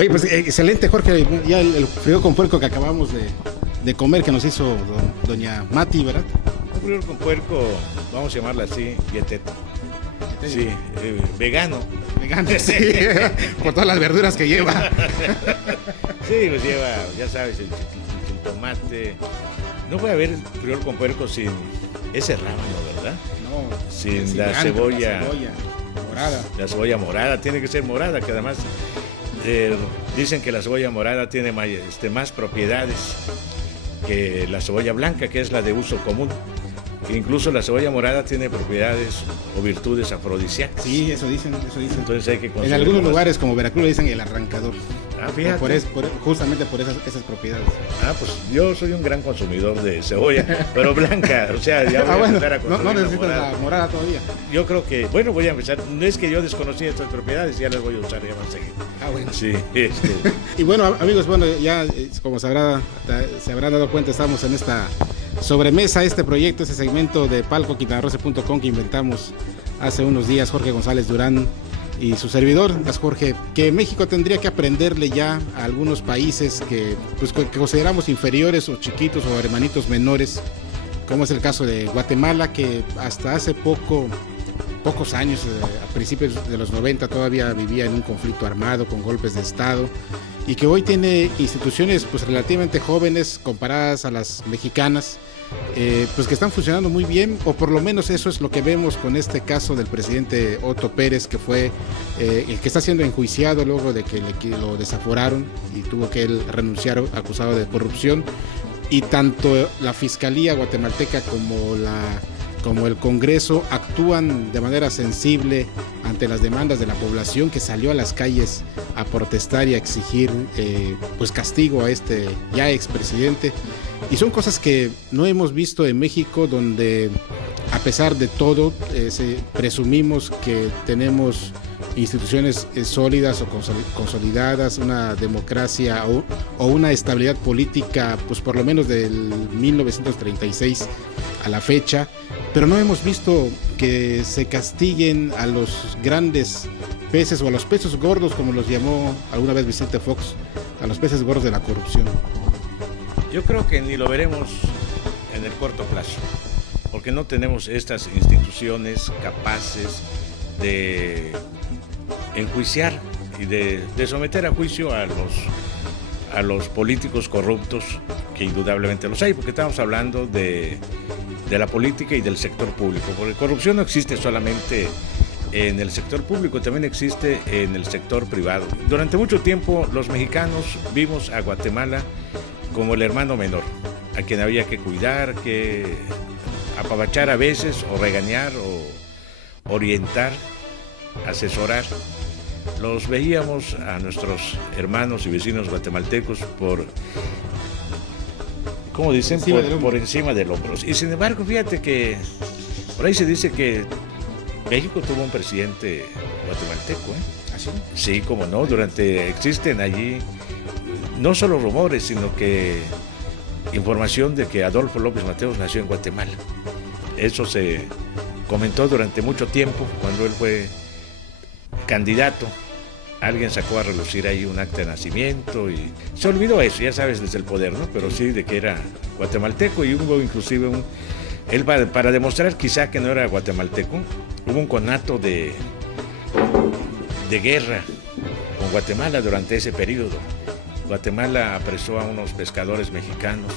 Oye, pues excelente, Jorge. Ya el frijol con puerco que acabamos de comer, que nos hizo doña Mati, ¿verdad? Un frijol con puerco, vamos a llamarla así, dietético. Sí, vegano. Vegano, sí, por todas las verduras que lleva. Sí, pues lleva, ya sabes, el tomate. No puede haber frijol con puerco sin ese rábano, ¿verdad? No, sin la cebolla morada. La cebolla morada, tiene que ser morada, que además dicen que la cebolla morada tiene más propiedades que la cebolla blanca, que es la de uso común. Que incluso la cebolla morada tiene propiedades o virtudes afrodisíacas. Sí, eso dicen. Entonces hay que consumir. En algunos lugares, como Veracruz, le dicen el arrancador. Fíjate. Justamente por esas propiedades. Pues yo soy un gran consumidor de cebolla, pero blanca. O sea, ya voy a empezar a consumir. No necesitas la morada todavía. Yo creo que, bueno, voy a empezar. No es que yo desconocía estas propiedades, ya las voy a usar ya más seguido. Bueno. Sí, Y bueno, amigos, ya como se habrán dado cuenta, estamos en esta sobremesa, este proyecto, este segmento de palcoquintanarroce.com que inventamos hace unos días Jorge González Durán y su servidor, Jorge, que México tendría que aprenderle ya a algunos países que consideramos inferiores o chiquitos o hermanitos menores, como es el caso de Guatemala, que hasta hace pocos años, a principios de los 90, todavía vivía en un conflicto armado con golpes de Estado, y que hoy tiene instituciones relativamente jóvenes comparadas a las mexicanas, que están funcionando muy bien, o por lo menos eso es lo que vemos con este caso del presidente Otto Pérez, que fue el que está siendo enjuiciado luego de que lo desaforaron y tuvo que él renunciar acusado de corrupción, y tanto la Fiscalía guatemalteca como el Congreso actúan de manera sensible ante las demandas de la población, que salió a las calles a protestar y a exigir castigo a este ya expresidente. Y son cosas que no hemos visto en México, donde a pesar de todo presumimos que tenemos instituciones sólidas o consolidadas, una democracia o una estabilidad política, por lo menos del 1936 a la fecha, pero no hemos visto que se castiguen a los grandes peces o a los peces gordos, como los llamó alguna vez Vicente Fox, a los peces gordos de la corrupción. Yo creo que ni lo veremos en el corto plazo, porque no tenemos estas instituciones capaces de enjuiciar y de someter a juicio a los políticos corruptos, que indudablemente los hay, porque estamos hablando de la política y del sector público, porque corrupción no existe solamente en el sector público, también existe en el sector privado. Durante mucho tiempo los mexicanos vimos a Guatemala como el hermano menor, a quien había que cuidar, que apapachar a veces, o regañar, o orientar, asesorar. Los veíamos a nuestros hermanos y vecinos guatemaltecos por encima del hombro. Y sin embargo, fíjate que por ahí se dice que México tuvo un presidente guatemalteco, ¿Ah, sí? Sí, cómo no, existen allí no solo rumores, sino que información de que Adolfo López Mateos nació en Guatemala. Eso se comentó durante mucho tiempo, cuando él fue candidato. Alguien sacó a relucir ahí un acta de nacimiento y se olvidó eso, ya sabes, desde el poder, ¿no? Pero sí, de que era guatemalteco, y hubo inclusive él para demostrar quizá que no era guatemalteco, hubo un conato de guerra con Guatemala durante ese periodo. Guatemala apresó a unos pescadores mexicanos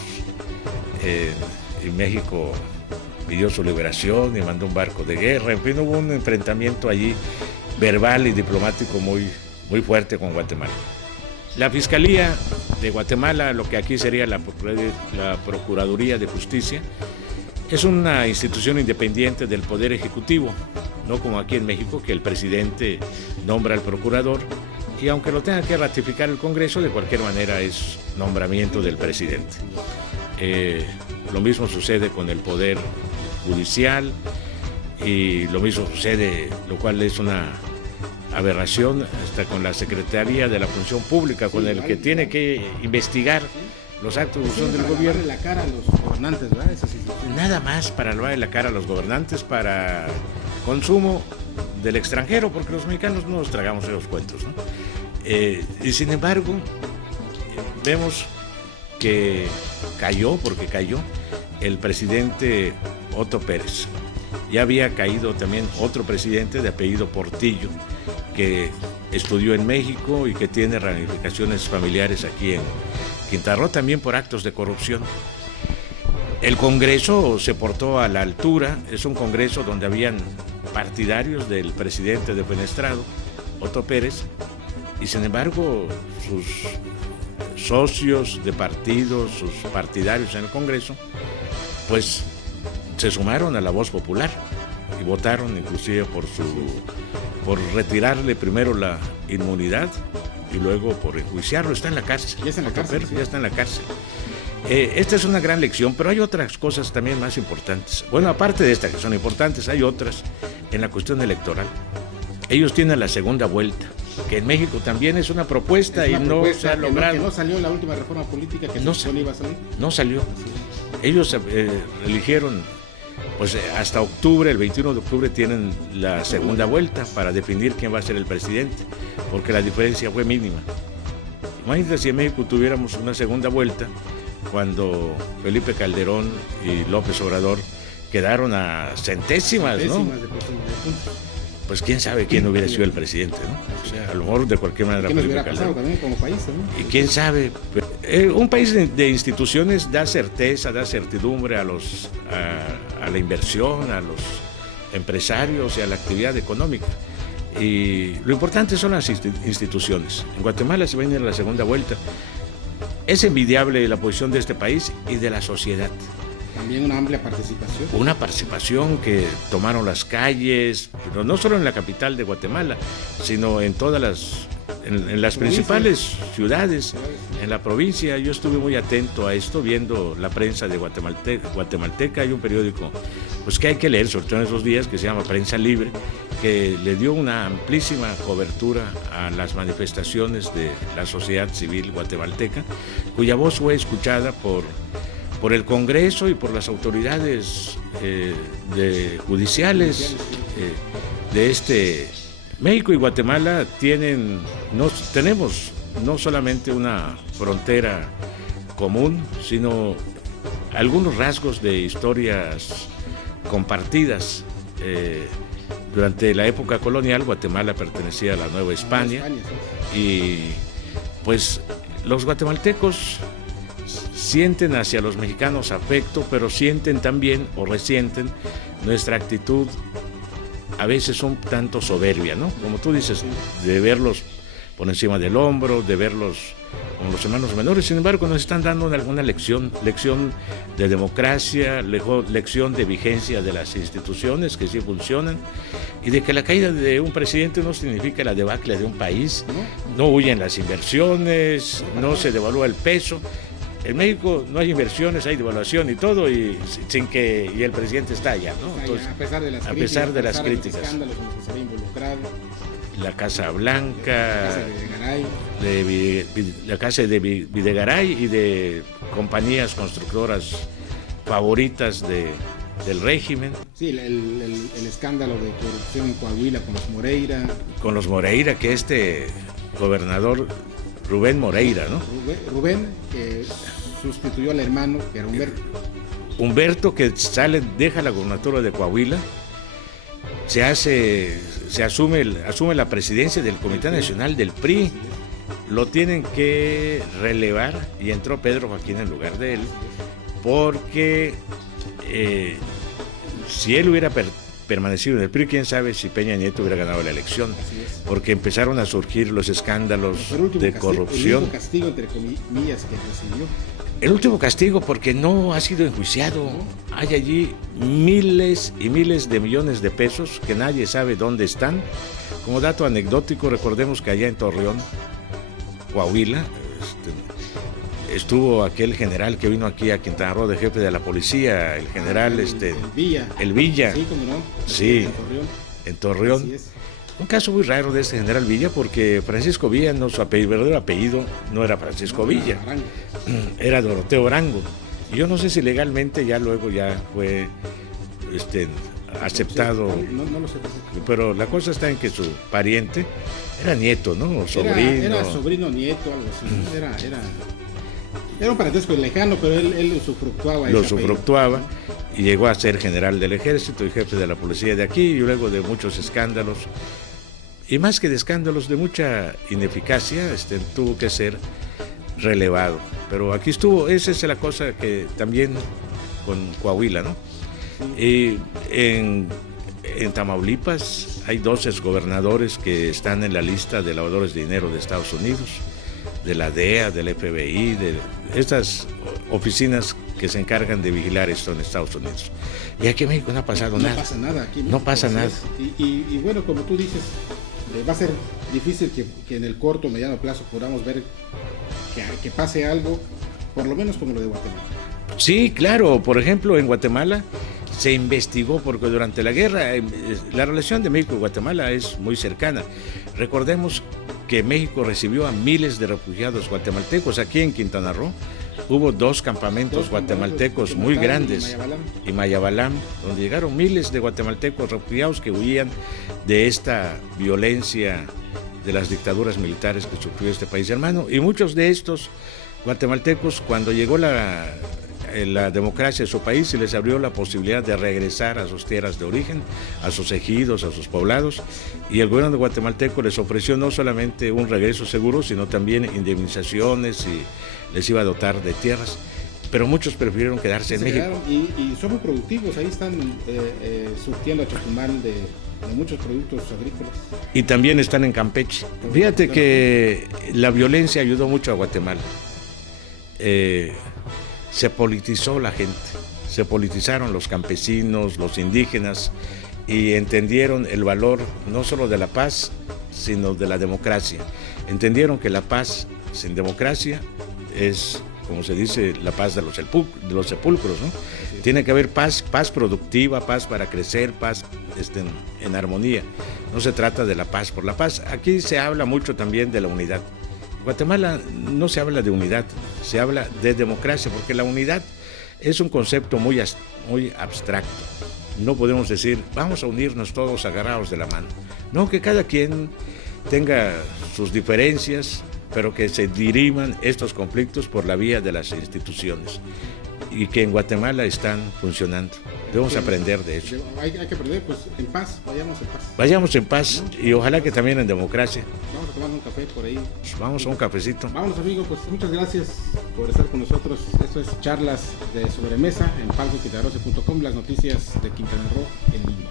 y México pidió su liberación y mandó un barco de guerra. En fin, hubo un enfrentamiento allí verbal y diplomático muy fuerte con Guatemala. La Fiscalía de Guatemala, lo que aquí sería la Procuraduría de Justicia, es una institución independiente del Poder Ejecutivo, no como aquí en México, que el presidente nombra al procurador, y aunque lo tenga que ratificar el Congreso, de cualquier manera es nombramiento del presidente. Lo mismo sucede con el Poder Judicial, y lo mismo sucede, lo cual es una aberración, hasta con la Secretaría de la Función Pública, con el que tiene que investigar los actos de corrupción del gobierno. Para lavarle la cara a los gobernantes, ¿verdad? Nada más para lavarle la cara a los gobernantes, para consumo del extranjero, porque los mexicanos no nos tragamos esos cuentos, ¿no? Y sin embargo, vemos que cayó, porque cayó el presidente Otto Pérez. Ya había caído también otro presidente de apellido Portillo, que estudió en México y que tiene ramificaciones familiares aquí en Quintana Roo, también por actos de corrupción. El Congreso se portó a la altura, es un Congreso donde habían partidarios del presidente defenestrado, Otto Pérez, y sin embargo sus socios de partidos, sus partidarios en el Congreso, pues se sumaron a la voz popular y votaron inclusive por retirarle primero la inmunidad y luego por enjuiciarlo. Está en la cárcel. Ya está en la cárcel. Pérez, ya está en la cárcel. Esta es una gran lección, pero hay otras cosas también más importantes. Bueno, aparte de esta que son importantes, hay otras en la cuestión electoral. Ellos tienen la segunda vuelta, que en México también es una propuesta y no se ha logrado. Que no salió en la última reforma política que no iba a salir. No salió. Ellos eligieron, pues hasta octubre, el 21 de octubre tienen la segunda vuelta para definir quién va a ser el presidente, porque la diferencia fue mínima. Imagínate si en México tuviéramos una segunda vuelta, cuando Felipe Calderón y López Obrador quedaron a centésimas, ¿no? Pues quién sabe quién hubiera sido el presidente, ¿no? O sea, a lo mejor de cualquier manera. ¿Qué nos hubiera pasado también como país, ¿no? Y quién sabe. Un país de instituciones da certeza, da certidumbre a la inversión, a los empresarios y a la actividad económica. Y lo importante son las instituciones. En Guatemala se viene la segunda vuelta. Es envidiable la posición de este país y de la sociedad. También una amplia participación. Una participación que tomaron las calles, pero no solo en la capital de Guatemala, sino en todas las principales ciudades, en la provincia. Yo estuve muy atento a esto, viendo la prensa de guatemalteca. Hay un periódico pues que hay que leer, sobre todo en esos días, que se llama Prensa Libre, que le dio una amplísima cobertura a las manifestaciones de la sociedad civil guatemalteca, cuya voz fue escuchada por el Congreso y por las autoridades judiciales de este. México y Guatemala tenemos no solamente una frontera común, sino algunos rasgos de historias compartidas. Durante la época colonial, Guatemala pertenecía a la Nueva España y pues los guatemaltecos sienten hacia los mexicanos afecto, pero sienten también o resienten nuestra actitud a veces un tanto soberbia, ¿no? Como tú dices, de verlos por encima del hombro, de verlos como los hermanos menores. Sin embargo, nos están dando alguna lección de democracia, lección de vigencia de las instituciones que sí funcionan, y de que la caída de un presidente no significa la debacle de un país, no huyen las inversiones, no se devalúa el peso. En México no hay inversiones, hay devaluación y todo, y el presidente está allá, ¿no? Entonces, a pesar de las críticas. Los escándalos en los que se ve involucrado. La Casa Blanca, la Casa de Videgaray y de compañías constructoras favoritas del régimen. Sí, el escándalo de corrupción en Coahuila con los Moreira. Con los Moreira, que gobernador Rubén Moreira, ¿no? Rubén, que sustituyó al hermano, que era Humberto. Humberto, que deja la gobernatura de Coahuila, asume la presidencia del Comité Nacional del PRI. Lo tienen que relevar y entró Pedro Joaquín en lugar de él, porque si él hubiera permanecido en el PRI, quién sabe si Peña Nieto hubiera ganado la elección, porque empezaron a surgir los escándalos de corrupción. El último castigo, entre comillas, que recibió. El último castigo, porque no ha sido enjuiciado. Hay allí miles y miles de millones de pesos que nadie sabe dónde están. Como dato anecdótico, recordemos que allá en Torreón, Coahuila, estuvo aquel general que vino aquí a Quintana Roo de jefe de la policía, el general el Villa. Sí, cómo no. Sí, en Torreón. Así es. Un caso muy raro de este general Villa, porque Francisco Villa, su verdadero apellido no era Francisco Villa, era Doroteo Arango. Y yo no sé si legalmente ya luego fue aceptado. No lo sé. Pero la cosa está en que su pariente era nieto, ¿no? O sobrino. Era sobrino, nieto, algo así. Era un parentesco lejano, pero él usufructuaba. Lo usufructuaba y llegó a ser general del ejército y jefe de la policía de aquí, y luego de muchos escándalos, y más que de escándalos, de mucha ineficacia, tuvo que ser relevado. Pero aquí estuvo, esa es la cosa que también con Coahuila, ¿no? Y en Tamaulipas hay 12 gobernadores que están en la lista de lavadores de dinero de Estados Unidos, de la DEA, del FBI, de estas oficinas que se encargan de vigilar esto en Estados Unidos. Y aquí en México no ha pasado nada. No pasa nada aquí. No pasa nada. Y bueno, como tú dices, va a ser difícil que en el corto o mediano plazo podamos ver que pase algo, por lo menos como lo de Guatemala. Sí, claro. Por ejemplo, en Guatemala se investigó, porque durante la guerra la relación de México y Guatemala es muy cercana. Recordemos que México recibió a miles de refugiados guatemaltecos. Aquí en Quintana Roo hubo 2 campamentos guatemaltecos muy grandes, y Mayabalam, donde llegaron miles de guatemaltecos refugiados que huían de esta violencia de las dictaduras militares que sufrió este país hermano. Y muchos de estos guatemaltecos, cuando llegó la democracia de su país, se les abrió la posibilidad de regresar a sus tierras de origen, a sus ejidos, a sus poblados, y el gobierno de guatemalteco les ofreció no solamente un regreso seguro, sino también indemnizaciones, y les iba a dotar de tierras, pero muchos prefirieron quedarse en México. Y son muy productivos, ahí están surtiendo a Chocumán de muchos productos agrícolas. Y también están en Campeche. Fíjate que la violencia ayudó mucho a Guatemala. Se politizó la gente, se politizaron los campesinos, los indígenas, y entendieron el valor no solo de la paz, sino de la democracia. Entendieron que la paz sin democracia es, como se dice, la paz de los sepulcros, ¿no? Sí. Tiene que haber paz productiva, paz para crecer, paz en armonía. No se trata de la paz por la paz. Aquí se habla mucho también de la unidad. En Guatemala no se habla de unidad, se habla de democracia, porque la unidad es un concepto muy abstracto. No podemos decir, vamos a unirnos todos agarrados de la mano. No, que cada quien tenga sus diferencias, pero que se diriman estos conflictos por la vía de las instituciones, y que en Guatemala están funcionando. Debemos aprender de eso. Hay que aprender, pues, en paz, vayamos en paz. Vayamos en paz, y ojalá que también en democracia. Vamos a tomar un café por ahí. Vamos a un cafecito. Vamos, amigos, pues muchas gracias por estar con nosotros. Esto es Charlas de Sobremesa en palcoquitanarose.com, las noticias de Quintana Roo en línea.